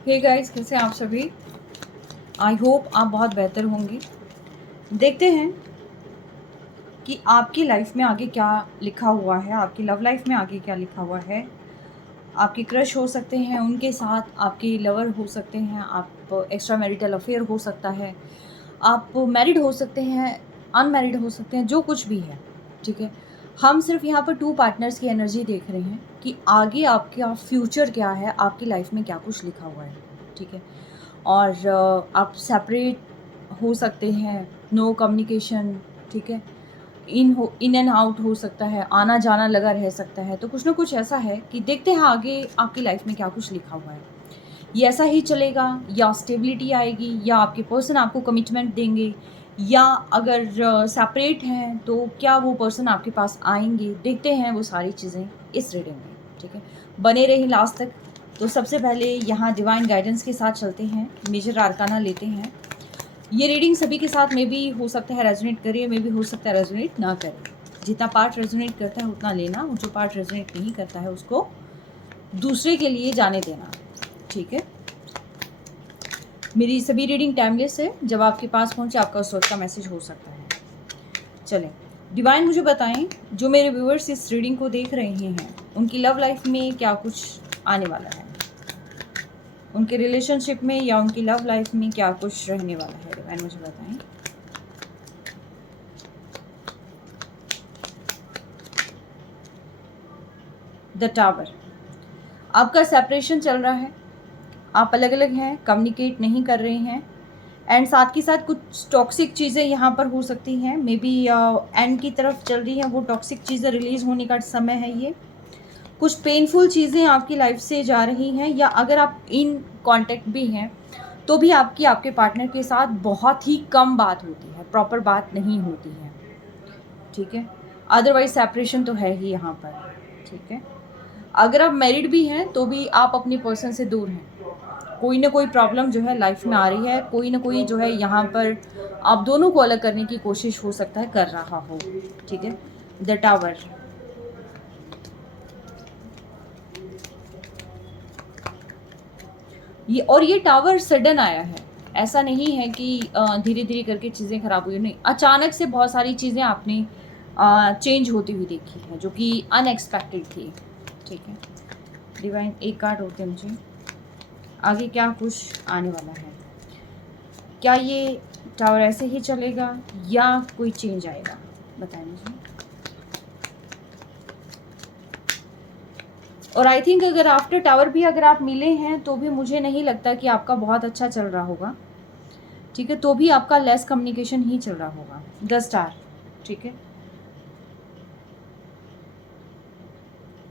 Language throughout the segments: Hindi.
हे गाइस, कैसे हैं आप सभी। आई होप आप बहुत बेहतर होंगे। देखते हैं कि आपकी लाइफ में आगे क्या लिखा हुआ है, आपकी लव लाइफ में आगे क्या लिखा हुआ है। आपके क्रश हो सकते हैं, उनके साथ आपके लवर हो सकते हैं, आप एक्स्ट्रा मैरिटल अफेयर हो सकता है, आप मैरिड हो सकते हैं, अनमैरिड हो सकते हैं, जो कुछ भी है। ठीक है, हम सिर्फ यहाँ पर 2 पार्टनर्स की एनर्जी देख रहे हैं कि आगे आपका फ्यूचर क्या है, आपकी लाइफ में क्या कुछ लिखा हुआ है। ठीक है, और आप सेपरेट हो सकते हैं, नो कम्युनिकेशन। ठीक है, इन एंड आउट हो सकता है, आना जाना लगा रह सकता है। तो कुछ ना कुछ ऐसा है कि देखते हैं आगे आपकी लाइफ में क्या कुछ लिखा हुआ है। ये ऐसा ही चलेगा या स्टेबिलिटी आएगी, या आपके पर्सन आपको कमिटमेंट देंगे, या अगर सेपरेट हैं तो क्या वो पर्सन आपके पास आएंगे। देखते हैं वो सारी चीज़ें इस रीडिंग में। ठीक है, बने रही लास्ट तक। तो सबसे पहले यहाँ डिवाइन गाइडेंस के साथ चलते हैं, मेजर आर्काना लेते हैं। ये रीडिंग सभी के साथ में भी हो सकता है रेजोनेट करे, में भी हो सकता है रेजोनेट ना करे। जितना पार्ट रेजोनेट करता है उतना लेना, और जो पार्ट रेजोनेट नहीं करता है उसको दूसरे के लिए जाने देना। ठीक है, मेरी सभी रीडिंग टाइमलेस है, जब आपके पास पहुंचे आपका उस वक्त का मैसेज हो सकता है। चलें, डिवाइन मुझे बताएं, जो मेरे व्यूअर्स इस रीडिंग को देख रहे हैं उनकी लव लाइफ में क्या कुछ आने वाला है, उनके रिलेशनशिप में या उनकी लव लाइफ में क्या कुछ रहने वाला है। डिवाइन मुझे बताएं। द टावर, आपका सेपरेशन चल रहा है, आप अलग अलग हैं, कम्युनिकेट नहीं कर रहे हैं, एंड साथ के साथ कुछ टॉक्सिक चीज़ें यहाँ पर हो सकती हैं। मे बी एंड की तरफ चल रही हैं वो टॉक्सिक चीज़ें, रिलीज़ होने का समय है ये। कुछ पेनफुल चीज़ें आपकी लाइफ से जा रही हैं, या अगर आप इन कांटेक्ट भी हैं तो भी आपके पार्टनर के साथ बहुत ही कम बात होती है, प्रॉपर बात नहीं होती है। ठीक है, अदरवाइज सेपरेशन तो है ही यहाँ पर। ठीक है, अगर आप मैरिड भी हैं तो भी आप अपने पर्सन से दूर हैं। कोई ना कोई प्रॉब्लम जो है लाइफ में आ रही है, कोई ना कोई जो है यहाँ पर आप दोनों को अलग करने की कोशिश हो सकता है कर रहा हो। ठीक है, द टावर, ये टावर सडन आया है। ऐसा नहीं है कि धीरे धीरे करके चीज़ें खराब हुई, नहीं, अचानक से बहुत सारी चीज़ें आपने चेंज होती हुई देखी है जो कि अनएक्सपेक्टेड थी। ठीक है, डिवाइन एक कार्ड होते हैं मुझे, आगे क्या कुछ आने वाला है। क्या ये टावर ऐसे ही चलेगा या कोई चेंज आएगा, बताएं मुझे। और आई थिंक अगर आफ्टर टावर भी अगर आप मिले हैं तो भी मुझे नहीं लगता कि आपका बहुत अच्छा चल रहा होगा। ठीक है, तो भी आपका लेस कम्युनिकेशन ही चल रहा होगा। द स्टार, ठीक है,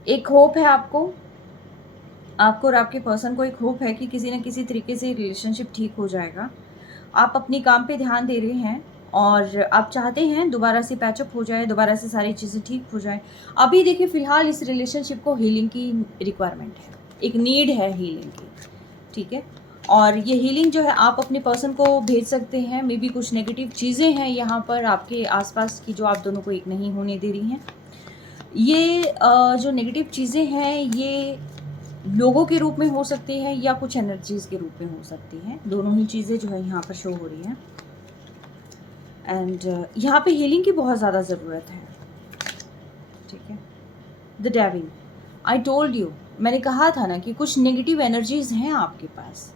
एक होप है आपको और आपके पर्सन को एक होप है कि किसी न किसी तरीके से रिलेशनशिप ठीक हो जाएगा। आप अपने काम पे ध्यान दे रहे हैं और आप चाहते हैं दोबारा से पैचअप हो जाए, दोबारा से सारी चीज़ें ठीक हो जाए। अभी देखिए फ़िलहाल इस रिलेशनशिप को हीलिंग की रिक्वायरमेंट है, एक नीड है हीलिंग की। ठीक है, और ये हीलिंग जो है आप अपने पर्सन को भेज सकते हैं। मे बी कुछ नेगेटिव चीज़ें हैं यहाँ पर आपके आसपास की जो आप दोनों को एक नहीं होने दे रही हैं। ये जो नेगेटिव चीज़ें हैं ये लोगों के रूप में हो सकती है या कुछ एनर्जीज़ के रूप में हो सकती हैं। दोनों ही चीज़ें जो है यहाँ पर शो हो रही हैं। एंड यहाँ पे हीलिंग की बहुत ज़्यादा ज़रूरत है। ठीक है, the devil, I told you, मैंने कहा था ना कि कुछ नेगेटिव एनर्जीज़ हैं आपके पास।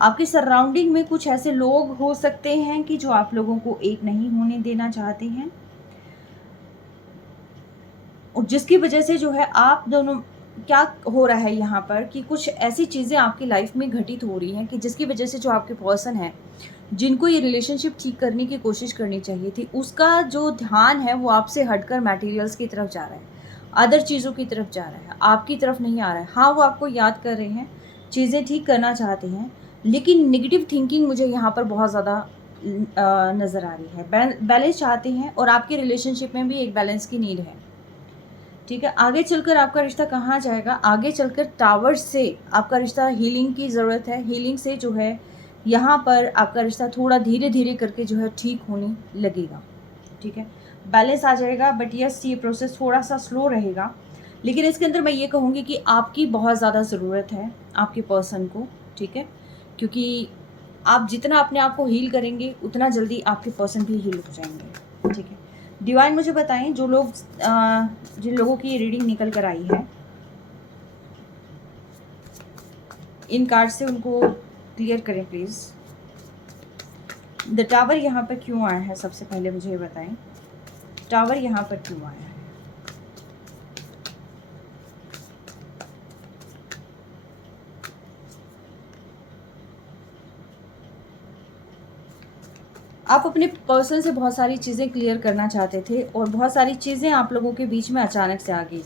आपके सराउंडिंग में कुछ ऐसे लोग हो सकते हैं कि जो आप लोगों को एक नहीं होने देना चाहते हैं, और जिसकी वजह से जो है आप दोनों, क्या हो रहा है यहाँ पर कि कुछ ऐसी चीज़ें आपकी लाइफ में घटित हो रही हैं कि जिसकी वजह से जो आपके पर्सन है जिनको ये रिलेशनशिप ठीक करने की कोशिश करनी चाहिए थी, उसका जो ध्यान है वो आपसे हटकर मटेरियल्स की तरफ जा रहा है, अदर चीज़ों की तरफ जा रहा है, आपकी तरफ नहीं आ रहा है। हाँ, वो आपको याद कर रहे हैं, चीज़ें ठीक करना चाहते हैं, लेकिन नेगेटिव थिंकिंग मुझे यहाँ पर बहुत ज़्यादा नज़र आ रही है। बैलेंस चाहते हैं और आपके रिलेशनशिप में भी एक बैलेंस की नीड है। ठीक है, आगे चलकर आपका रिश्ता कहाँ जाएगा, आगे चलकर टावर से आपका रिश्ता, हीलिंग की ज़रूरत है। हीलिंग से जो है यहाँ पर आपका रिश्ता थोड़ा धीरे धीरे करके जो है ठीक होने लगेगा। ठीक है, बैलेंस आ जाएगा, बट यस ये प्रोसेस थोड़ा सा स्लो रहेगा। लेकिन इसके अंदर मैं ये कहूँगी कि आपकी बहुत ज़्यादा ज़रूरत है आपके पर्सन को, ठीक है, क्योंकि आप जितना अपने आप को हील करेंगे उतना जल्दी आपके पर्सन भी हील हो जाएंगे। ठीक है, डिवाइन मुझे बताएं जो लोग जिन लोगों की रीडिंग निकल कर आई है, इन कार्ड से उनको क्लियर करें प्लीज़। द टावर यहाँ पर क्यों आया है, सबसे पहले मुझे ये बताएं, टावर यहाँ पर क्यों आया है? आप अपने पर्सन से बहुत सारी चीज़ें क्लियर करना चाहते थे और बहुत सारी चीज़ें आप लोगों के बीच में अचानक से आ गई,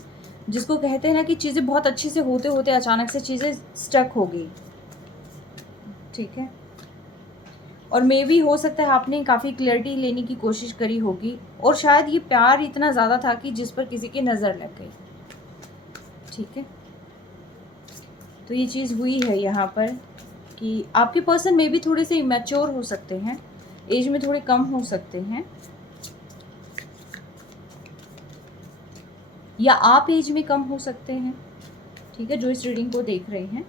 जिसको कहते हैं ना कि चीज़ें बहुत अच्छे से होते होते अचानक से चीज़ें स्टक हो गई। ठीक है, और मे भी हो सकता है आपने काफ़ी क्लैरिटी लेने की कोशिश करी होगी और शायद ये प्यार इतना ज़्यादा था कि जिस पर किसी की नज़र लग गई। ठीक है, तो ये चीज़ हुई है यहाँ पर कि आपके पर्सन में भी थोड़े से इमेच्योर हो सकते हैं, एज में थोड़े कम हो सकते हैं, या आप एज में कम हो सकते हैं। ठीक है, जो इस रीडिंग को देख रहे हैं,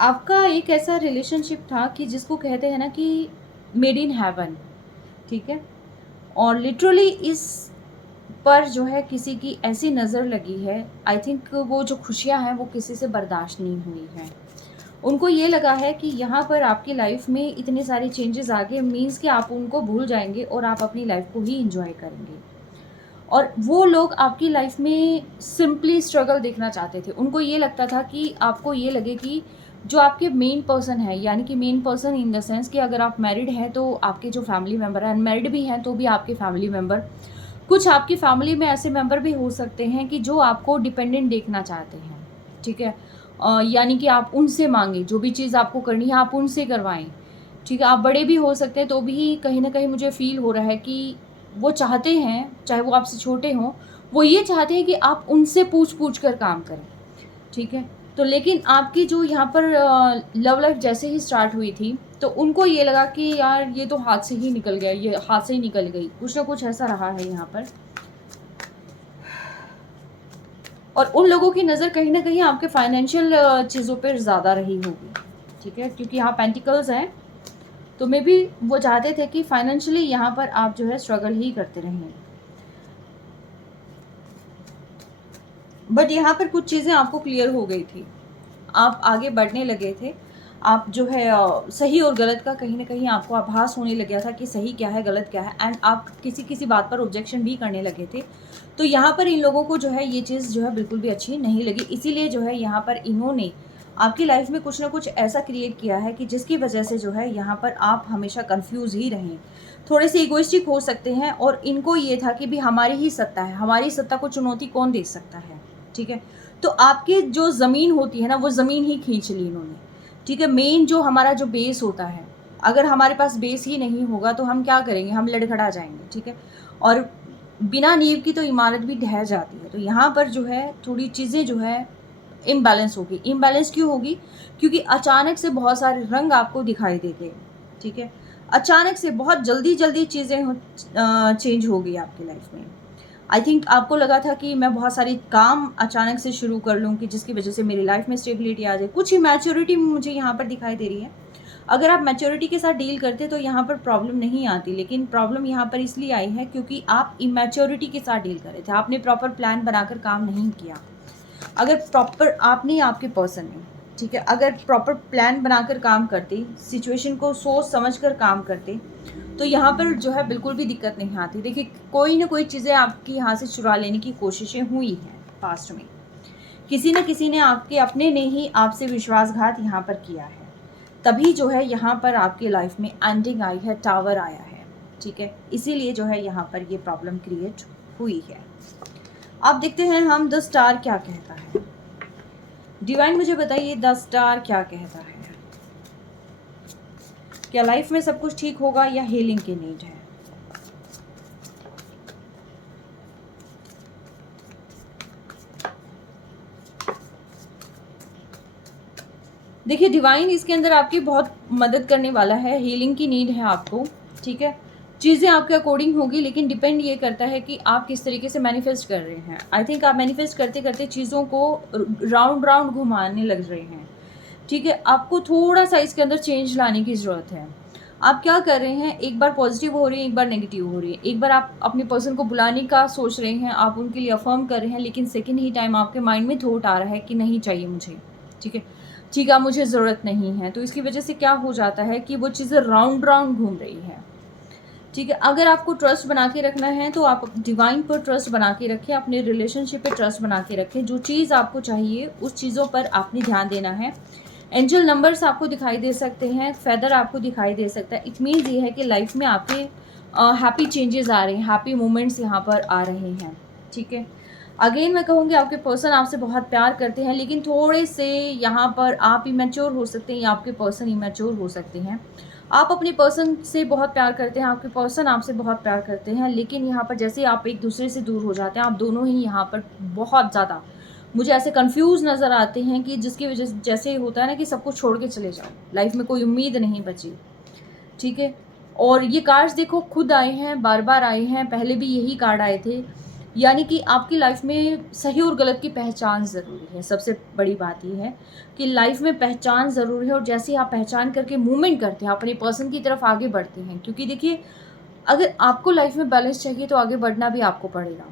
आपका एक ऐसा रिलेशनशिप था कि जिसको कहते हैं ना कि मेड इन हेवन। ठीक है, और लिटरली इस पर जो है किसी की ऐसी नज़र लगी है, आई थिंक वो जो खुशियां हैं वो किसी से बर्दाश्त नहीं हुई हैं। उनको ये लगा है कि यहाँ पर आपकी लाइफ में इतने सारे चेंजेस आ गए, मीन्स कि आप उनको भूल जाएंगे और आप अपनी लाइफ को ही इंजॉय करेंगे। और वो लोग आपकी लाइफ में सिंपली स्ट्रगल देखना चाहते थे। उनको ये लगता था कि आपको ये लगे कि जो आपके मेन पर्सन है, यानी कि main person in the sense कि अगर आप मैरिड हैं तो आपके जो फैमिली मेम्बर हैं, अनमैरिड भी हैं तो भी आपके फैमिली मेम्बर, कुछ आपकी फैमिली में ऐसे मेंबर भी हो सकते हैं कि जो आपको डिपेंडेंट देखना चाहते हैं। ठीक है, यानी कि आप उनसे मांगे, जो भी चीज़ आपको करनी है आप उनसे करवाएं। ठीक है, आप बड़े भी हो सकते हैं तो भी कहीं ना कहीं मुझे फील हो रहा है कि वो चाहते हैं, चाहे वो आपसे छोटे हों, वो ये चाहते हैं कि आप उनसे पूछ पूछ कर काम करें। ठीक है, तो लेकिन आपकी जो यहाँ पर लव लाइफ जैसे ही स्टार्ट हुई थी तो उनको ये लगा कि यार ये तो हाथ से ही निकल गया, ये हाथ से ही निकल गई, कुछ ना कुछ ऐसा रहा है यहाँ पर। और उन लोगों की नज़र कहीं ना कहीं आपके फाइनेंशियल चीज़ों पर ज़्यादा रही होगी। ठीक है, क्योंकि यहाँ पेंटिकल्स हैं, तो मे बी वो चाहते थे कि फाइनेंशियली यहाँ पर आप जो है स्ट्रगल ही करते रहें। बट यहाँ पर कुछ चीज़ें आपको क्लियर हो गई थी, आप आगे बढ़ने लगे थे, आप जो है सही और गलत का कहीं ना कहीं आपको आभास होने लग गया था कि सही क्या है गलत क्या है, एंड आप किसी किसी बात पर ऑब्जेक्शन भी करने लगे थे। तो यहाँ पर इन लोगों को जो है ये चीज़ जो है बिल्कुल भी अच्छी नहीं लगी, इसीलिए जो है यहाँ पर इन्होंने आपकी लाइफ में कुछ ना कुछ ऐसा क्रिएट किया है कि जिसकी वजह से जो है यहाँ पर आप हमेशा कंफ्यूज ही रहें, थोड़े से इगोइस्टिक हो सकते हैं। और इनको ये था कि भी हमारी ही सत्ता है, हमारी सत्ता को चुनौती कौन दे सकता है। ठीक है, तो आपकी जो ज़मीन होती है ना वो ज़मीन ही खींच ली इन्होंने। ठीक है, मेन जो हमारा जो बेस होता है, अगर हमारे पास बेस ही नहीं होगा तो हम क्या करेंगे, हम लड़खड़ा जाएंगे। ठीक है, और बिना नींव की तो इमारत भी ढह जाती है। तो यहाँ पर जो है थोड़ी चीज़ें जो है इम्बैलेंस होगी। इम्बैलेंस क्यों होगी, क्योंकि अचानक से बहुत सारे रंग आपको दिखाई देंगे। ठीक है, अचानक से बहुत जल्दी जल्दी चीज़ें चेंज हो गई आपकी लाइफ में। आई थिंक आपको लगा था कि मैं बहुत सारी काम अचानक से शुरू कर लूँ कि जिसकी वजह से मेरी लाइफ में स्टेबिलिटी आ जाए। कुछ ही मैच्योरिटी मुझे यहाँ पर दिखाई दे रही है। अगर आप मैच्योरिटी के साथ डील करते तो यहाँ पर प्रॉब्लम नहीं आती, लेकिन प्रॉब्लम यहाँ पर इसलिए आई है क्योंकि आप इमैच्योरिटी के साथ डील कर रहे थे, आपने प्रॉपर प्लान बनाकर काम नहीं किया। अगर प्रॉपर आपने, आपके पर्सन ने, ठीक है, अगर प्रॉपर प्लान बनाकर काम करते, सिचुएशन को सोच समझ कर काम करते, तो यहाँ पर जो है बिल्कुल भी दिक्कत नहीं आती। देखिए, कोई ना कोई चीज़ें आपकी यहाँ से चुरा लेने की कोशिशें हुई हैं पास्ट में, किसी न किसी ने, आपके अपने ने ही आपसे विश्वासघात यहाँ पर किया है, तभी जो है यहाँ पर आपकी लाइफ में एंडिंग आई है, टावर आया है। ठीक है, इसीलिए जो है यहाँ पर ये प्रॉब्लम क्रिएट हुई है। अब देखते हैं हम द स्टार क्या कहता है। डिवाइन मुझे बताइए द स्टार क्या कहता है, क्या लाइफ में सब कुछ ठीक होगा या हीलिंग की नीड है। देखिए, डिवाइन इसके अंदर आपकी बहुत मदद करने वाला है, हीलिंग की नीड है आपको। ठीक है, चीज़ें आपके अकॉर्डिंग होगी, लेकिन डिपेंड ये करता है कि आप किस तरीके से मैनिफेस्ट कर रहे हैं। आई थिंक आप मैनिफेस्ट करते करते चीज़ों को राउंड राउंड घुमाने लग रहे हैं, ठीक है, आपको थोड़ा सा इसके अंदर चेंज लाने की ज़रूरत है। आप क्या कर रहे हैं, एक बार पॉजिटिव हो रही है, एक बार नेगेटिव हो रही है। एक बार आप अपने पर्सन को बुलाने का सोच रहे हैं, आप उनके लिए अफ़र्म कर रहे हैं, लेकिन सेकंड ही टाइम आपके माइंड में थॉट आ रहा है कि नहीं चाहिए मुझे, ठीक है, ठीक है, मुझे ज़रूरत नहीं है। तो इसकी वजह से क्या हो जाता है कि वो चीज़ें राउंड राउंड घूम रही है, ठीक है। अगर आपको ट्रस्ट बना के रखना है तो आप डिवाइन पर ट्रस्ट बना के रखें, अपने रिलेशनशिप पे ट्रस्ट बना के रखें। जो चीज़ आपको चाहिए उस चीज़ों पर आपने ध्यान देना है। एंजल नंबर्स आपको दिखाई दे सकते हैं, फेदर आपको दिखाई दे सकता है। इट मीन्स ये है कि लाइफ में आपके हैप्पी चेंजेस आ रहे हैं, हैप्पी मोमेंट्स यहाँ पर आ रहे हैं, ठीक है। अगेन मैं कहूँगी आपके पर्सन आपसे बहुत प्यार करते हैं, लेकिन थोड़े से यहाँ पर आप इमेच्योर हो सकते हैं या आपके पर्सन इमेच्योर हो सकते हैं। आप अपने पर्सन से बहुत प्यार करते हैं, आपके पर्सन आपसे बहुत प्यार करते हैं, लेकिन यहाँ पर जैसे आप एक दूसरे से दूर हो जाते हैं, आप दोनों ही यहाँ पर बहुत ज़्यादा मुझे ऐसे कंफ्यूज नज़र आते हैं कि जिसकी वजह से जैसे होता है ना कि सब कुछ छोड़ के चले जाओ, लाइफ में कोई उम्मीद नहीं बची, ठीक है। और ये कार्ड्स देखो खुद आए हैं, बार बार आए हैं, पहले भी यही कार्ड आए थे। यानी कि आपकी लाइफ में सही और गलत की पहचान ज़रूरी है। सबसे बड़ी बात ये है कि लाइफ में पहचान ज़रूरी है, और जैसे ही आप पहचान करके मूवमेंट करते हैं, अपने पर्सन की तरफ आगे बढ़ते हैं। क्योंकि देखिए, अगर आपको लाइफ में बैलेंस चाहिए तो आगे बढ़ना भी आपको पड़ेगा,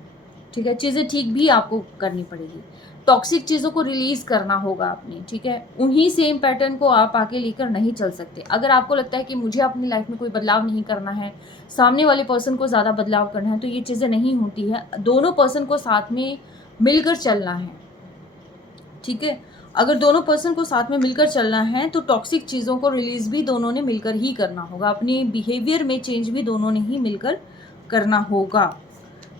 ठीक है। चीज़ें ठीक भी आपको करनी पड़ेगी, टॉक्सिक चीज़ों को रिलीज़ करना होगा आपने, ठीक है। उन्हीं सेम पैटर्न को आप आगे लेकर नहीं चल सकते। अगर आपको लगता है कि मुझे अपनी लाइफ में कोई बदलाव नहीं करना है, सामने वाले पर्सन को ज़्यादा बदलाव करना है, तो ये चीज़ें नहीं होती है। दोनों पर्सन को साथ में मिलकर चलना है, ठीक है। अगर दोनों पर्सन को साथ में मिलकर चलना है तो टॉक्सिक चीज़ों को रिलीज़ भी दोनों ने मिलकर ही करना होगा, अपने बिहेवियर में चेंज भी दोनों ने ही मिलकर करना होगा,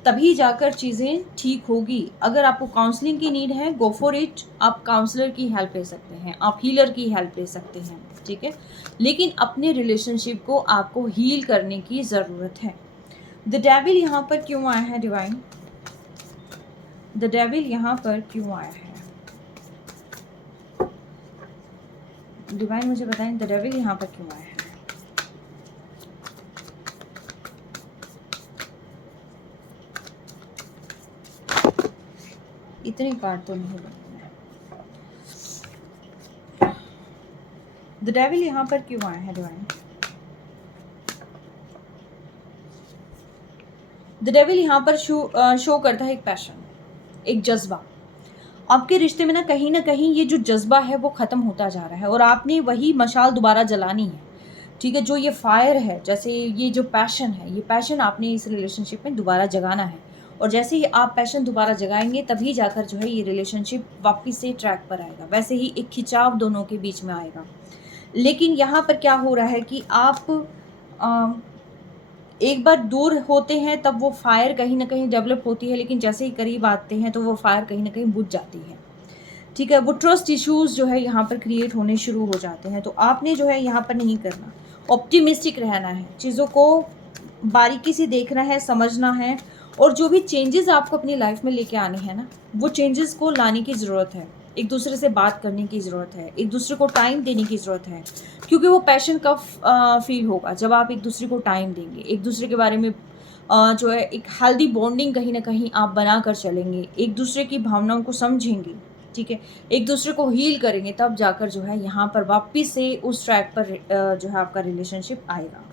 तभी जाकर चीज़ें ठीक होगी। अगर आपको काउंसलिंग की नीड है, गो फॉर इट। आप काउंसलर की हेल्प ले सकते हैं, आप हीलर की हेल्प ले सकते हैं, ठीक है। लेकिन अपने रिलेशनशिप को आपको हील करने की ज़रूरत है। द डेविल यहाँ पर क्यों आया है डिवाइन? द डेविल यहाँ पर क्यों आया है डिवाइन? मुझे बताएं, द डेविल यहाँ पर क्यों आया है? इतने कार्ड तो नहीं बनते। द डेविल यहाँ पर क्यों आया है डिवाइन? द डेविल यहाँ पर शो करता है एक पैशन, एक जज्बा। आपके रिश्ते में ना कहीं ये जो जज्बा है वो ख़त्म होता जा रहा है, और आपने वही मशाल दोबारा जलानी है, ठीक है। जो ये फायर है, जैसे ये जो पैशन है, ये पैशन आपने इस रिलेशनशिप में दोबारा जगाना है। और जैसे ही आप पैशन दोबारा जगाएंगे तभी जाकर जो है ये रिलेशनशिप वापस से ट्रैक पर आएगा। वैसे ही एक खिंचाव दोनों के बीच में आएगा। लेकिन यहाँ पर क्या हो रहा है कि आप एक बार दूर होते हैं तब वो फायर कहीं ना कहीं डेवलप होती है, लेकिन जैसे ही करीब आते हैं तो वो फायर कहीं ना कहीं बुझ जाती है, ठीक है। वो ट्रस्ट इश्यूज़ जो है यहाँ पर क्रिएट होने शुरू हो जाते हैं। तो आपने जो है यहाँ पर नहीं करना, ऑप्टिमिस्टिक रहना है, चीज़ों को बारीकी से देखना है, समझना है। और जो भी चेंजेस आपको अपनी लाइफ में लेके आने हैं ना, वो चेंजेस को लाने की ज़रूरत है। एक दूसरे से बात करने की ज़रूरत है, एक दूसरे को टाइम देने की ज़रूरत है। क्योंकि वो पैशन कब फील होगा? जब आप एक दूसरे को टाइम देंगे, एक दूसरे के बारे में जो है एक हेल्दी बॉन्डिंग कहीं ना कहीं आप बना कर चलेंगे, एक दूसरे की भावनाओं को समझेंगे, ठीक है, एक दूसरे को हील करेंगे, तब जाकर जो है यहाँ पर वापस से उस ट्रैक पर जो है आपका रिलेशनशिप आएगा,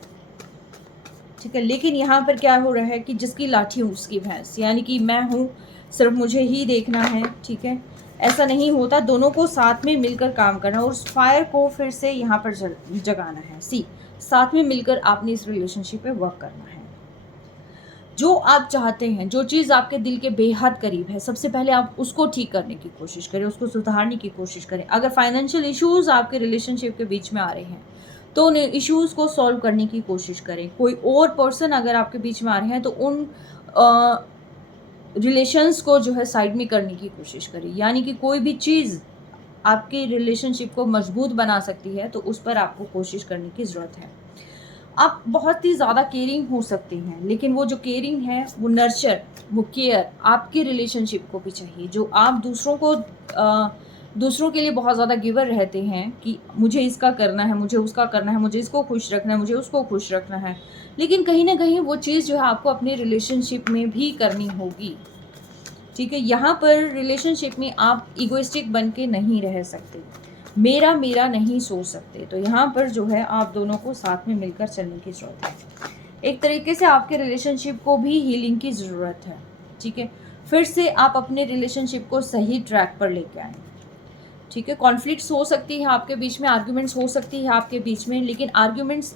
ठीक है। लेकिन यहाँ पर क्या हो रहा है कि जिसकी लाठी उसकी भैंस, यानी कि मैं हूँ, सिर्फ मुझे ही देखना है, ठीक है। ऐसा नहीं होता, दोनों को साथ में मिलकर काम करना और उस फायर को फिर से यहाँ पर जगाना है। साथ में मिलकर आपने इस रिलेशनशिप पे वर्क करना है। जो आप चाहते हैं, जो चीज़ आपके दिल के बेहद करीब है, सबसे पहले आप उसको ठीक करने की कोशिश करें, उसको सुधारने की कोशिश करें। अगर फाइनेंशियल इश्यूज़ आपके रिलेशनशिप के बीच में आ रहे हैं तो उन इश्यूज़ को सॉल्व करने की कोशिश करें। कोई और पर्सन अगर आपके बीच में आ रहे हैं तो उन रिलेशंस को जो है साइड में करने की कोशिश करें। यानी कि कोई भी चीज़ आपके रिलेशनशिप को मजबूत बना सकती है तो उस पर आपको कोशिश करने की ज़रूरत है। आप बहुत ही ज़्यादा केयरिंग हो सकते हैं, लेकिन वो जो केयरिंग है, वो नर्चर, वो केयर आपके रिलेशनशिप को भी चाहिए। जो आप दूसरों के लिए बहुत ज़्यादा गिवर रहते हैं कि मुझे इसका करना है, मुझे उसका करना है, मुझे इसको खुश रखना है, मुझे उसको खुश रखना है, लेकिन कहीं ना कहीं वो चीज़ जो है आपको अपने रिलेशनशिप में भी करनी होगी, ठीक है। यहाँ पर रिलेशनशिप में आप इगोइस्टिक बन के नहीं रह सकते। मेरा मेरा नहीं सोच सकते। तो यहाँ पर जो है आप दोनों को साथ में मिलकर चलने की ज़रूरत है। एक तरीके से आपके रिलेशनशिप को भी हीलिंग की ज़रूरत है, ठीक है। फिर से आप अपने रिलेशनशिप को सही ट्रैक पर लेके आएँ, ठीक है। कॉन्फ्लिक्ट्स हो सकती है आपके बीच में, आर्ग्यूमेंट्स हो सकती है आपके बीच में, लेकिन आर्ग्यूमेंट्स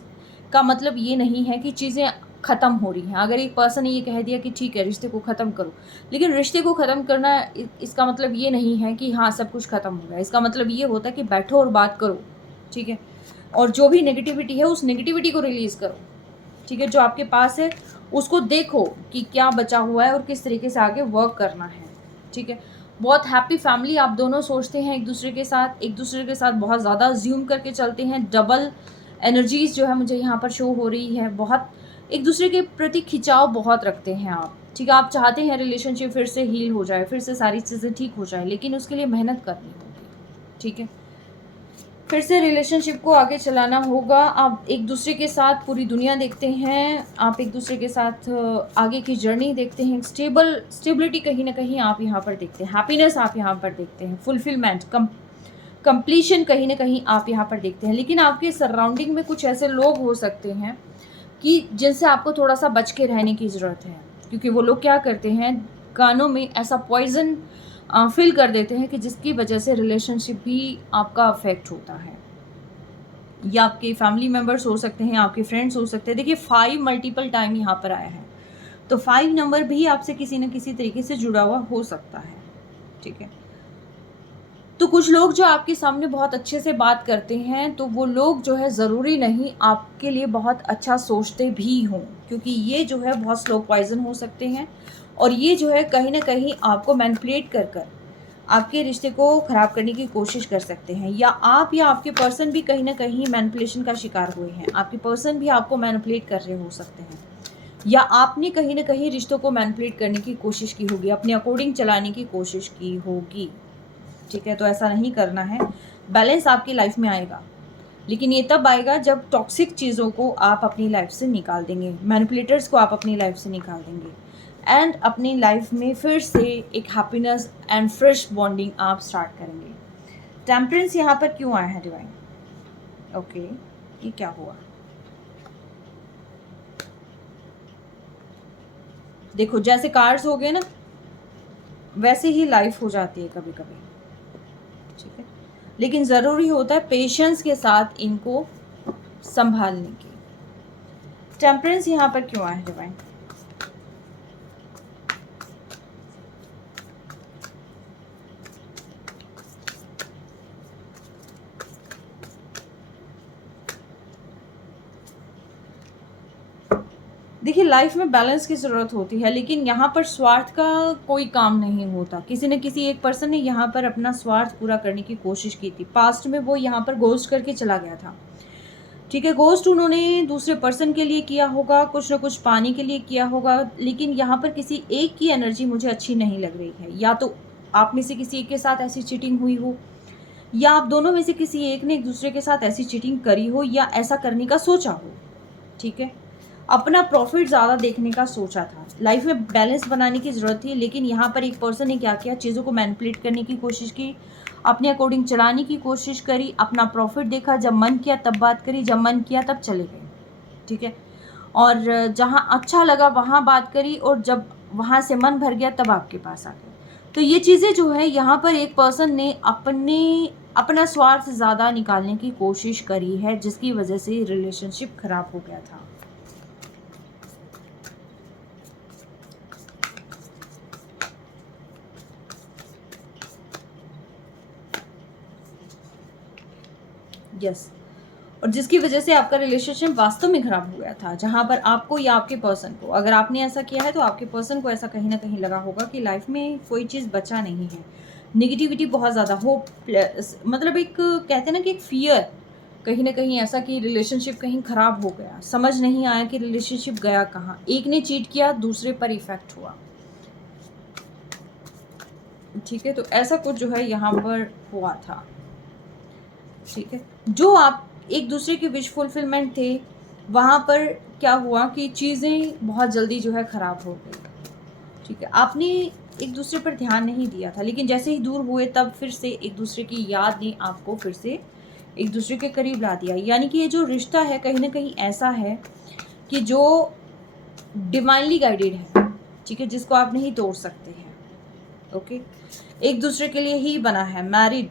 का मतलब ये नहीं है कि चीज़ें ख़त्म हो रही हैं। अगर एक पर्सन ने ये कह दिया कि ठीक है रिश्ते को ख़त्म करो, लेकिन रिश्ते को ख़त्म करना इसका मतलब ये नहीं है कि हाँ सब कुछ ख़त्म हो गया। इसका मतलब ये होता है कि बैठो और बात करो, ठीक है। और जो भी नेगेटिविटी है उस नेगेटिविटी को रिलीज़ करो, ठीक है। जो आपके पास है उसको देखो कि क्या बचा हुआ है और किस तरीके से आगे वर्क करना है, ठीक है। बहुत हैप्पी फैमिली आप दोनों सोचते हैं एक दूसरे के साथ बहुत ज़्यादा अज्यूम करके चलते हैं। डबल एनर्जीज़ जो है मुझे यहाँ पर शो हो रही है। बहुत एक दूसरे के प्रति खिंचाव बहुत रखते हैं आप, ठीक है। आप चाहते हैं रिलेशनशिप फिर से हील हो जाए, फिर से सारी चीज़ें ठीक हो जाए, लेकिन उसके लिए मेहनत करनी होगी, ठीक है। फिर से रिलेशनशिप को आगे चलाना होगा। आप एक दूसरे के साथ पूरी दुनिया देखते हैं, आप एक दूसरे के साथ आगे की जर्नी देखते हैं। स्टेबिलिटी कहीं ना कहीं आप यहाँ पर देखते हैं, हैप्पीनेस आप यहाँ पर देखते हैं, फुलफिलमेंट कंप्लीशन कहीं ना कहीं आप यहाँ पर देखते हैं। लेकिन आपके सराउंडिंग में कुछ ऐसे लोग हो सकते हैं कि जिनसे आपको थोड़ा सा बच के रहने की ज़रूरत है, क्योंकि वो लोग क्या करते हैं, कानों में ऐसा पॉइजन फिल कर देते हैं कि जिसकी वजह से रिलेशनशिप भी आपका अफेक्ट होता है। या आपके फैमिली मेम्बर्स हो सकते हैं, आपके फ्रेंड्स हो सकते हैं। देखिए 5 मल्टीपल टाइम यहाँ पर आया है, तो 5 नंबर भी आपसे किसी न किसी तरीके से जुड़ा हुआ हो सकता है, ठीक है। तो कुछ लोग जो आपके सामने बहुत अच्छे से बात करते हैं, तो वो लोग जो है ज़रूरी नहीं आपके लिए बहुत अच्छा सोचते भी हों, क्योंकि ये जो है बहुत स्लो पॉइज़न हो सकते हैं। और ये जो है कहीं न कहीं आपको मैनिपुलेट कर कर आपके रिश्ते को ख़राब करने की कोशिश कर सकते हैं। या आप या आपके पर्सन भी कहीं न कहीं मैनिपुलेशन का शिकार हुए हैं। आपके पर्सन भी आपको मैनिपुलेट कर रहे हो सकते हैं, या आपने कहीं न कहीं रिश्तों को मैनिपुलेट करने की कोशिश की होगी, अपने अकॉर्डिंग चलाने की कोशिश की होगी, ठीक है। तो ऐसा नहीं करना है। बैलेंस आपकी लाइफ में आएगा, लेकिन ये तब आएगा जब टॉक्सिक चीज़ों को आप अपनी लाइफ से निकाल देंगे, मैनिपुलेटर्स को आप अपनी लाइफ से निकाल देंगे, एंड अपनी लाइफ में फिर से एक हैप्पीनेस एंड फ्रेश बॉन्डिंग आप स्टार्ट करेंगे। टेम्परेंस यहाँ पर क्यों आया है डिवाइन? ओके, ये क्या हुआ? देखो जैसे कार्ड्स हो गए ना, वैसे ही लाइफ हो जाती है कभी कभी, ठीक है। लेकिन ज़रूरी होता है पेशेंस के साथ इनको संभालने की। टेम्परेंस यहाँ पर क्यों आया है डिवाइन? देखिए लाइफ में बैलेंस की ज़रूरत होती है, लेकिन यहाँ पर स्वार्थ का कोई काम नहीं होता। किसी न किसी एक पर्सन ने यहाँ पर अपना स्वार्थ पूरा करने की कोशिश की थी। पास्ट में वो यहाँ पर घोस्ट करके चला गया था, ठीक है। घोस्ट उन्होंने दूसरे पर्सन के लिए किया होगा, कुछ न कुछ पाने के लिए किया होगा, लेकिन यहाँ पर किसी एक की एनर्जी मुझे अच्छी नहीं लग रही है। या तो आप में से किसी एक के साथ ऐसी चीटिंग हुई हो, या आप दोनों में से किसी एक ने एक दूसरे के साथ ऐसी चीटिंग करी हो, या ऐसा करने का सोचा हो, ठीक है। अपना प्रॉफिट ज़्यादा देखने का सोचा था। लाइफ में बैलेंस बनाने की ज़रूरत थी, लेकिन यहाँ पर एक पर्सन ने क्या किया, चीज़ों को मैनिपुलेट करने की कोशिश की, अपने अकॉर्डिंग चलाने की कोशिश करी, अपना प्रॉफिट देखा, जब मन किया तब बात करी, जब मन किया तब चले गए, ठीक है। और जहाँ अच्छा लगा वहाँ बात करी, और जब वहाँ से मन भर गया तब आपके पास आ गए। तो ये चीज़ें जो है यहाँ पर एक पर्सन ने अपना स्वार्थ ज़्यादा निकालने की कोशिश करी है, जिसकी वजह से रिलेशनशिप खराब हो गया था। यस, और जिसकी वजह से आपका रिलेशनशिप वास्तव में खराब हो गया था, जहाँ पर आपको या आपके पर्सन को, अगर आपने ऐसा किया है तो आपके पर्सन को ऐसा कहीं ना कहीं लगा होगा कि लाइफ में कोई चीज़ बचा नहीं है। निगेटिविटी बहुत ज़्यादा हो, मतलब एक कहते हैं ना कि एक फियर कहीं ना कहीं ऐसा कि रिलेशनशिप कहीं खराब हो गया, समझ नहीं आया कि रिलेशनशिप गया कहाँ। एक ने चीट किया, दूसरे पर इफेक्ट हुआ, ठीक है। तो ऐसा कुछ जो है यहाँ पर हुआ था, ठीक है। जो आप एक दूसरे के विश फुलफिलमेंट थे, वहाँ पर क्या हुआ कि चीज़ें बहुत जल्दी जो है ख़राब हो गई, ठीक है। आपने एक दूसरे पर ध्यान नहीं दिया था, लेकिन जैसे ही दूर हुए तब फिर से एक दूसरे की याद ने आपको फिर से एक दूसरे के करीब ला दिया। यानी कि ये जो रिश्ता है कहीं ना कहीं ऐसा है कि जो डिवाइनली गाइडेड है, ठीक है, जिसको आप नहीं तोड़ सकते हैं। ओके, एक दूसरे के लिए ही बना है, मैरिड।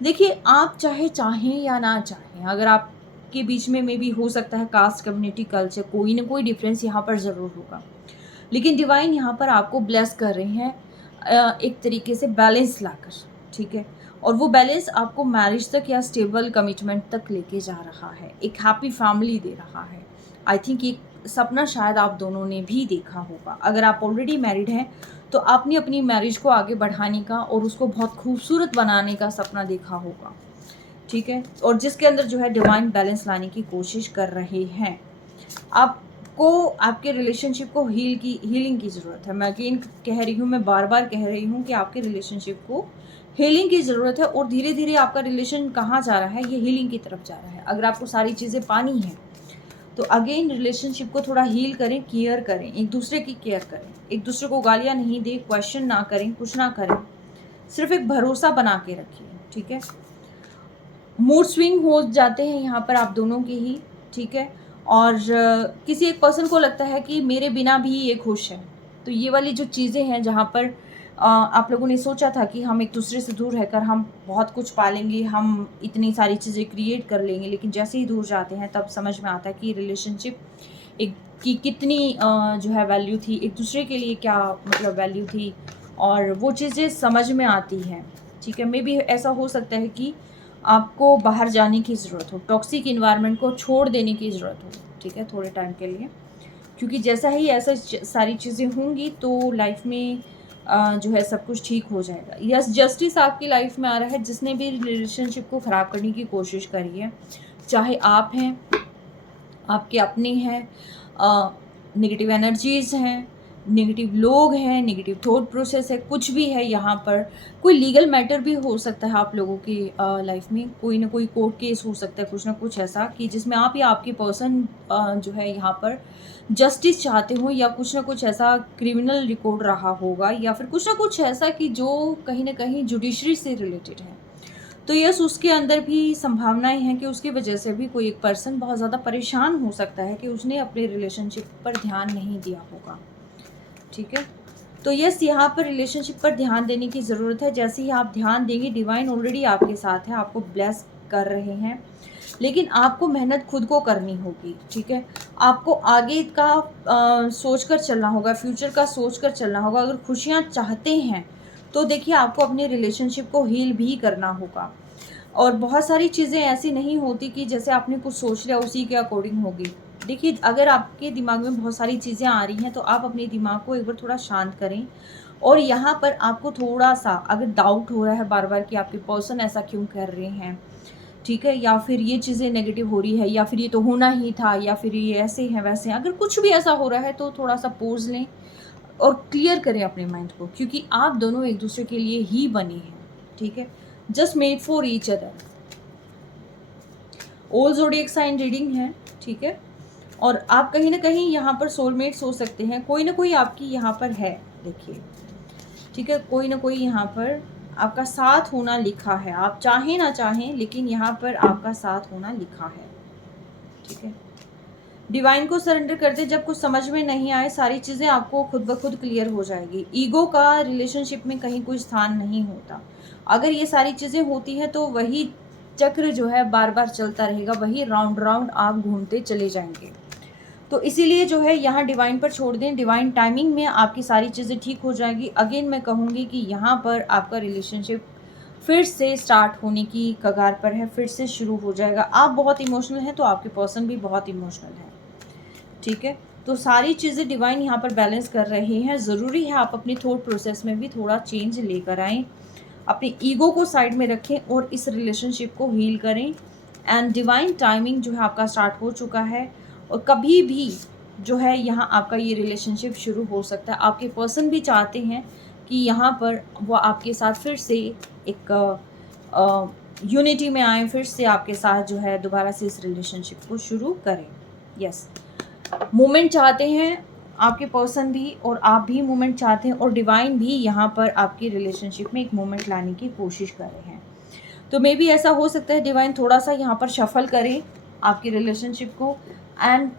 देखिए, आप चाहे चाहें या ना चाहें, अगर आपके बीच में मे भी हो सकता है कास्ट, कम्युनिटी, कल्चर, कोई ना कोई डिफरेंस यहाँ पर ज़रूर होगा, लेकिन डिवाइन यहाँ पर आपको ब्लेस कर रहे हैं एक तरीके से बैलेंस लाकर, ठीक है। और वो बैलेंस आपको मैरिज तक या स्टेबल कमिटमेंट तक लेके जा रहा है, एक हैप्पी फैमिली दे रहा है। आई थिंक ये सपना शायद आप दोनों ने भी देखा होगा। अगर आप ऑलरेडी मैरिड हैं तो आपने अपनी मैरिज को आगे बढ़ाने का और उसको बहुत खूबसूरत बनाने का सपना देखा होगा, ठीक है, और जिसके अंदर जो है डिवाइन बैलेंस लाने की कोशिश कर रहे हैं। आपको आपके रिलेशनशिप को हीलिंग की ज़रूरत है। मैं अगेन कह रही हूँ, मैं बार बार कह रही हूँ कि आपके रिलेशनशिप को हीलिंग की ज़रूरत है। और धीरे धीरे आपका रिलेशन कहाँ जा रहा है, ये हीलिंग की तरफ जा रहा है। अगर आपको सारी चीज़ें पानी है तो अगेन रिलेशनशिप को थोड़ा हील करें, केयर करें, एक दूसरे की केयर करें, एक दूसरे को गालियाँ नहीं दें, क्वेश्चन ना करें, कुछ ना करें, सिर्फ एक भरोसा बना के रखिए, ठीक है। मूड स्विंग हो जाते हैं यहाँ पर आप दोनों के ही, ठीक है। और किसी एक पर्सन को लगता है कि मेरे बिना भी ये खुश है, तो ये वाली जो चीज़ें हैं जहाँ पर आप लोगों ने सोचा था कि हम एक दूसरे से दूर रहकर हम बहुत कुछ पालेंगे, हम इतनी सारी चीज़ें क्रिएट कर लेंगे, लेकिन जैसे ही दूर जाते हैं तब समझ में आता है कि रिलेशनशिप एक की कितनी जो है वैल्यू थी, एक दूसरे के लिए क्या मतलब वैल्यू थी, और वो चीज़ें समझ में आती हैं, ठीक है। मे बी ऐसा हो सकता है कि आपको बाहर जाने की ज़रूरत हो, टॉक्सिक इन्वायरमेंट को छोड़ देने की ज़रूरत हो, ठीक है, थोड़े टाइम के लिए, क्योंकि जैसा ही ऐसा सारी चीज़ें होंगी तो लाइफ में जो है सब कुछ ठीक हो जाएगा। यस, जस्टिस आपकी लाइफ में आ रहा है। जिसने भी रिलेशनशिप को ख़राब करने की कोशिश करी है, चाहे आप हैं, आपके अपने हैं, नेगेटिव एनर्जीज़ हैं, नेगेटिव लोग हैं, नेगेटिव थॉट प्रोसेस है, कुछ भी है यहाँ पर। कोई लीगल मैटर भी हो सकता है आप लोगों की लाइफ में, कोई ना कोई कोर्ट केस हो सकता है, कुछ ना कुछ ऐसा कि जिसमें आप या आपके पर्सन जो है यहाँ पर जस्टिस चाहते हो, या कुछ ना कुछ ऐसा क्रिमिनल रिकॉर्ड रहा होगा, या फिर कुछ ना कुछ ऐसा कि जो कहीं ना कहीं जुडिशरी से रिलेटेड है। तो यस, उसके अंदर भी संभावनाएं हैं कि उसकी वजह से भी कोई एक पर्सन बहुत ज़्यादा परेशान हो सकता है कि उसने अपने रिलेशनशिप पर ध्यान नहीं दिया होगा, ठीक है। तो यस, यहाँ पर रिलेशनशिप पर ध्यान देने की ज़रूरत है। जैसे ही आप ध्यान देंगे, डिवाइन ऑलरेडी आपके साथ है, आपको ब्लेस कर रहे हैं, लेकिन आपको मेहनत खुद को करनी होगी, ठीक है। आपको आगे का सोच कर चलना होगा, फ्यूचर का सोच कर चलना होगा। अगर खुशियाँ चाहते हैं तो देखिए आपको अपने रिलेशनशिप को हील भी करना होगा। और बहुत सारी चीज़ें ऐसी नहीं होती कि जैसे आपने कुछ सोच लिया उसी के अकॉर्डिंग होगी। देखिए, अगर आपके दिमाग में बहुत सारी चीज़ें आ रही हैं तो आप अपने दिमाग को एक बार थोड़ा शांत करें। और यहाँ पर आपको थोड़ा-सा अगर डाउट हो रहा है बार-बार कि आपके पर्सन ऐसा क्यों कर रहे हैं, ठीक है, या फिर ये चीज़ें नेगेटिव हो रही है, या फिर ये तो होना ही था, या फिर ये ऐसे हैं वैसे हैं, अगर कुछ भी ऐसा हो रहा है तो थोड़ा-सा पॉज़ लें और क्लियर करें अपने माइंड को, क्योंकि आप दोनों एक दूसरे के लिए ही बने हैं, ठीक है। Just made for each other. All zodiac sign reading है, ठीक है। और आप कहीं न कहीं यहाँ पर सोलमेट्स हो सकते हैं, कोई ना कोई आपकी यहाँ पर है, देखिए, ठीक है, कोई ना कोई यहाँ पर आपका साथ होना लिखा है। आप चाहें ना चाहें, लेकिन यहाँ पर आपका साथ होना लिखा है, ठीक है। डिवाइन को सरेंडर कर दे। जब कुछ समझ में नहीं आए, सारी चीज़ें आपको खुद ब खुद क्लियर हो जाएगी। ईगो का रिलेशनशिप में कहीं कोई स्थान नहीं होता। अगर ये सारी चीज़ें होती हैं तो वही चक्र जो है बार बार चलता रहेगा, वही राउंड राउंड आप घूमते चले जाएंगे। तो इसीलिए जो है यहाँ डिवाइन पर छोड़ दें, डिवाइन टाइमिंग में आपकी सारी चीज़ें ठीक हो जाएगी। अगेन मैं कहूँगी कि यहाँ पर आपका रिलेशनशिप फिर से स्टार्ट होने की कगार पर है, फिर से शुरू हो जाएगा। आप बहुत इमोशनल हैं तो आपके पर्सन भी बहुत इमोशनल है, ठीक है। तो सारी चीज़ें डिवाइन यहाँ पर बैलेंस कर रहे हैं। ज़रूरी है आप अपनी थॉट प्रोसेस में भी थोड़ा चेंज लेकर आएँ, अपने ईगो को साइड में रखें और इस रिलेशनशिप को हील करें। एंड डिवाइन टाइमिंग जो है आपका स्टार्ट हो चुका है, और कभी भी जो है यहाँ आपका ये रिलेशनशिप शुरू हो सकता है। आपके पर्सन भी चाहते हैं कि यहाँ पर वो आपके साथ फिर से एक यूनिटी में आए, फिर से आपके साथ जो है दोबारा से इस रिलेशनशिप को शुरू करें। यस, मोमेंट चाहते हैं, आपके पर्सन भी और आप भी मूवमेंट चाहते हैं, और डिवाइन भी यहाँ पर आपकी रिलेशनशिप में एक मूवमेंट लाने की कोशिश कर रहे हैं। तो मे बी ऐसा हो सकता है डिवाइन थोड़ा सा यहाँ पर शफल करें आपकी रिलेशनशिप को, एंड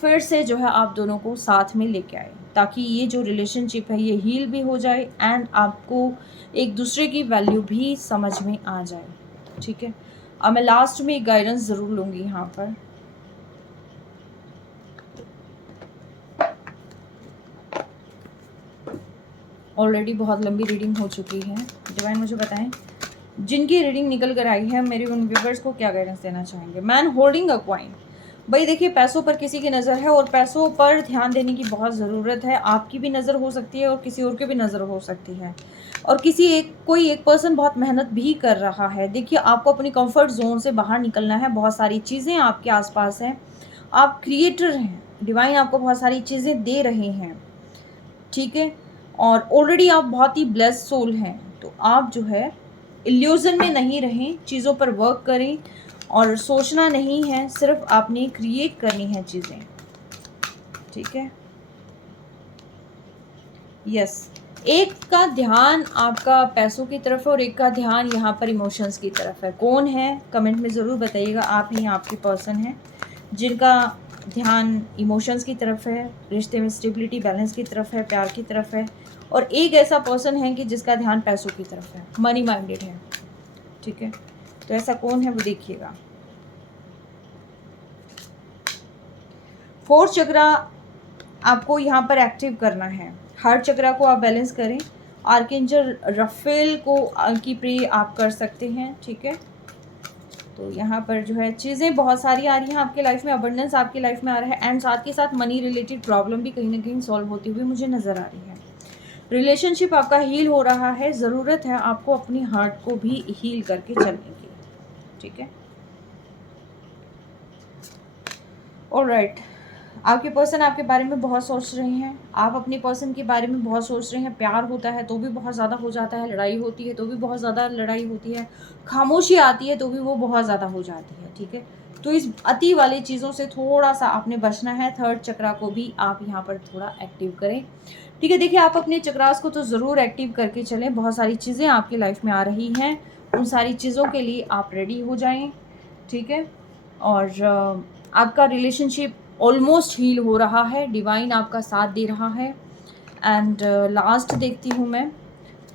फिर से जो है आप दोनों को साथ में लेके आए, ताकि ये जो रिलेशनशिप है ये हील भी हो जाए एंड आपको एक दूसरे की वैल्यू भी समझ में आ जाए। ठीक है, अब मैं लास्ट में एक गाइडेंस ज़रूर लूँगी यहाँ पर। ऑलरेडी बहुत लंबी रीडिंग हो चुकी है। डिवाइन मुझे बताएं, जिनकी रीडिंग निकल कर आई है मेरे उन व्यूवर्स को क्या गाइडेंस देना चाहेंगे। Man holding a coin. भाई देखिए, पैसों पर किसी की नज़र है और पैसों पर ध्यान देने की बहुत ज़रूरत है। आपकी भी नज़र हो सकती है और किसी और की भी नज़र हो सकती है, और कोई एक पर्सन बहुत मेहनत भी कर रहा है। देखिए, आपको अपनी कंफर्ट जोन से बाहर निकलना है। बहुत सारी चीज़ें आपके आसपास हैं, आप क्रिएटर हैं, डिवाइन आपको बहुत सारी चीज़ें दे रहे हैं। ठीक है, और ऑलरेडी आप बहुत ही ब्लेस्ड सोल हैं। तो आप जो है इल्यूजन में नहीं रहें, चीज़ों पर वर्क करें, और सोचना नहीं है, सिर्फ आपने क्रिएट करनी है चीज़ें। ठीक है, यस। एक का ध्यान आपका पैसों की तरफ है और एक का ध्यान यहाँ पर इमोशंस की तरफ है। कौन है कमेंट में ज़रूर बताइएगा। आप ही आपके पर्सन हैं जिनका ध्यान इमोशंस की तरफ है, रिश्ते में स्टेबिलिटी बैलेंस की तरफ है, प्यार की तरफ है, और एक ऐसा पर्सन है कि जिसका ध्यान पैसों की तरफ है, मनी माइंडेड है। ठीक है, तो ऐसा कौन है वो देखिएगा। फोर्थ चक्रा आपको यहाँ पर एक्टिव करना है। हार्ट चक्रा को आप बैलेंस करें। आर्कएंजल रफेल को की प्रे आप कर सकते हैं। ठीक है, तो यहाँ पर जो है चीज़ें बहुत सारी आ रही हैं आपके लाइफ में, अबंडेंस आपकी लाइफ में आ रहा है, एंड साथ के साथ मनी रिलेटेड प्रॉब्लम भी कहीं ना कहीं सॉल्व होती हुई मुझे नज़र आ रही है। रिलेशनशिप आपका हील हो रहा है। ज़रूरत है आपको अपनी हार्ट को भी हील करके चलने की। ठीक है, ऑलराइट। आपके पर्सन आपके बारे में बहुत सोच रहे हैं, आप अपने पर्सन के बारे में बहुत सोच रहे हैं। प्यार होता है तो भी बहुत ज़्यादा हो जाता है, लड़ाई होती है तो भी बहुत ज़्यादा लड़ाई होती है, खामोशी आती है तो भी वो बहुत ज़्यादा हो जाती है। ठीक है, तो इस अति वाली चीज़ों से थोड़ा सा आपने बचना है। थर्ड चक्रा को भी आप यहाँ पर थोड़ा एक्टिव करें। ठीक है, देखिए आप अपने चक्रास को तो ज़रूर एक्टिव करके चलें। बहुत सारी चीज़ें आपकी लाइफ में आ रही हैं, उन सारी चीज़ों के लिए आप रेडी हो जाएं। ठीक है, और आपका रिलेशनशिप ऑलमोस्ट हील हो रहा है, डिवाइन आपका साथ दे रहा है। एंड लास्ट देखती हूँ मैं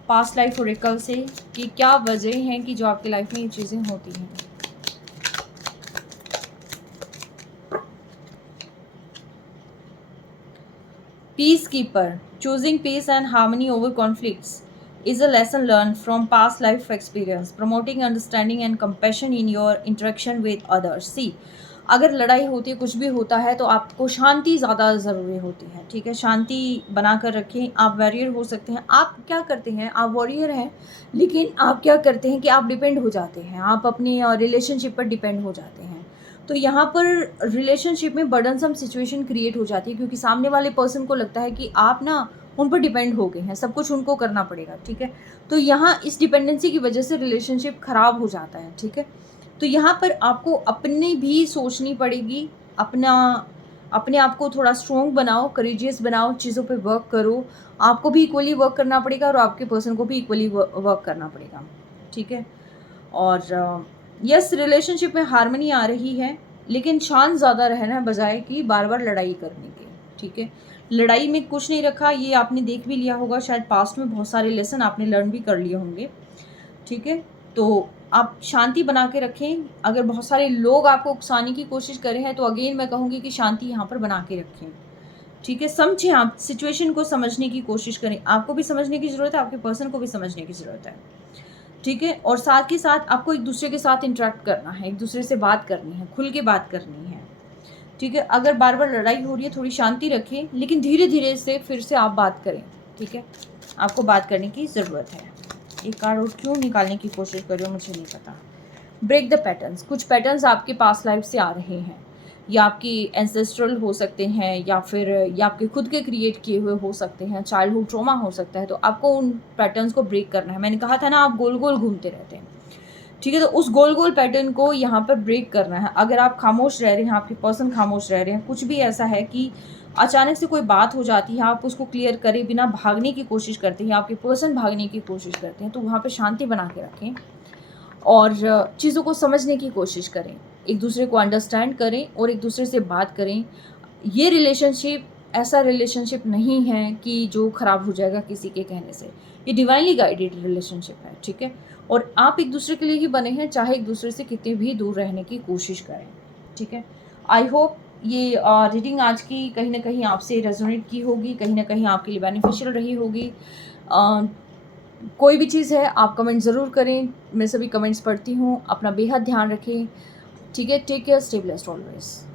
पास्ट लाइफ ओरेकल से कि क्या वजह है कि जो आपकी लाइफ में ये चीज़ें होती हैं। Piece keeper, choosing peace and harmony over conflicts is a lesson learned from past life experience, promoting understanding and compassion in your interaction with others. See, अगर लड़ाई होती है, कुछ भी होता है, तो आपको शांति ज़्यादा ज़रूरी होती है। ठीक है, शांति बना कर रखें। आप वॉरियर हो सकते हैं। आप क्या करते हैं, आप वॉरियर हैं, लेकिन आप क्या करते हैं कि आप डिपेंड हो जाते हैं, आप अपनी रिलेशनशिप पर डिपेंड हो जाते हैं। तो यहाँ पर रिलेशनशिप में बर्डनसम सिचुएशन क्रिएट हो जाती है, क्योंकि सामने वाले पर्सन को लगता है कि आप ना उन पर डिपेंड हो गए हैं, सब कुछ उनको करना पड़ेगा। ठीक है, तो यहाँ इस डिपेंडेंसी की वजह से रिलेशनशिप ख़राब हो जाता है। ठीक है, तो यहाँ पर आपको अपने भी सोचनी पड़ेगी, अपने आप को थोड़ा स्ट्रॉन्ग बनाओ, करेजियस बनाओ, चीज़ों पे वर्क करो। आपको भी इक्वली वर्क करना पड़ेगा और आपके पर्सन को भी इक्वली वर्क करना पड़ेगा। ठीक है, और यस, रिलेशनशिप में हार्मनी आ रही है, लेकिन शांत ज़्यादा रहना है बजाय कि बार बार लड़ाई करने के। ठीक है, लड़ाई में कुछ नहीं रखा, ये आपने देख भी लिया होगा, शायद पास्ट में बहुत सारे लेसन आपने लर्न भी कर लिए होंगे। ठीक है, तो आप शांति बना के रखें। अगर बहुत सारे लोग आपको उकसाने की कोशिश कर रहे हैं तो अगेन मैं कहूँगी कि शांति यहाँ पर बना के रखें। ठीक है, समझें, आप सिचुएशन को समझने की कोशिश करें। आपको भी समझने की ज़रूरत है, आपके पर्सन को भी समझने की ज़रूरत है। ठीक है, और साथ के साथ आपको एक दूसरे के साथ इंटरेक्ट करना है, एक दूसरे से बात करनी है, खुल के बात करनी है। ठीक है, अगर बार बार लड़ाई हो रही है, थोड़ी शांति रखें, लेकिन धीरे धीरे से फिर से आप बात करें। ठीक है, आपको बात करने की ज़रूरत है। एक कार्ड और क्यों निकालने की कोशिश कर रहे हो मुझे नहीं पता। ब्रेक द पैटर्न्स, कुछ पैटर्न्स आपके पास लाइफ से आ रहे हैं, या आपकी एंसेस्ट्रल हो सकते हैं, या फिर या आपके खुद के क्रिएट किए हुए हो सकते हैं, चाइल्डहुड ट्रॉमा हो सकता है। तो आपको उन पैटर्न्स को ब्रेक करना है। मैंने कहा था ना, आप गोल गोल घूमते रहते हैं। ठीक है, तो उस गोल गोल पैटर्न को यहाँ पर ब्रेक करना है। अगर आप खामोश रह रहे हैं, आपके पर्सन खामोश रह रहे हैं, कुछ भी ऐसा है कि अचानक से कोई बात हो जाती है, आप उसको क्लियर करें बिना भागने की कोशिश करते हैं, आपके पर्सन भागने की कोशिश करते हैं, तो वहाँ पे शांति बना के रखें और चीज़ों को समझने की कोशिश करें, एक दूसरे को अंडरस्टैंड करें और एक दूसरे से बात करें। ये रिलेशनशिप ऐसा रिलेशनशिप नहीं है कि जो ख़राब हो जाएगा किसी के कहने से। ये डिवाइनली गाइडेड रिलेशनशिप है, ठीक है? और आप एक दूसरे के लिए ही बने हैं, चाहे एक दूसरे से कितने भी दूर रहने की कोशिश करें, ठीक है? आई होप ये रीडिंग आज की कहीं न कहीं आपसे रेज़ोनेट की होगी, कहीं न कहीं आपके लिए बेनिफिशियल रही होगी। अ, कोई भी चीज़ है आप कमेंट ज़रूर करें, मैं सभी कमेंट्स पढ़ती हूँ। अपना बेहद ध्यान रखें, ठीक है? Take care, stay blessed always.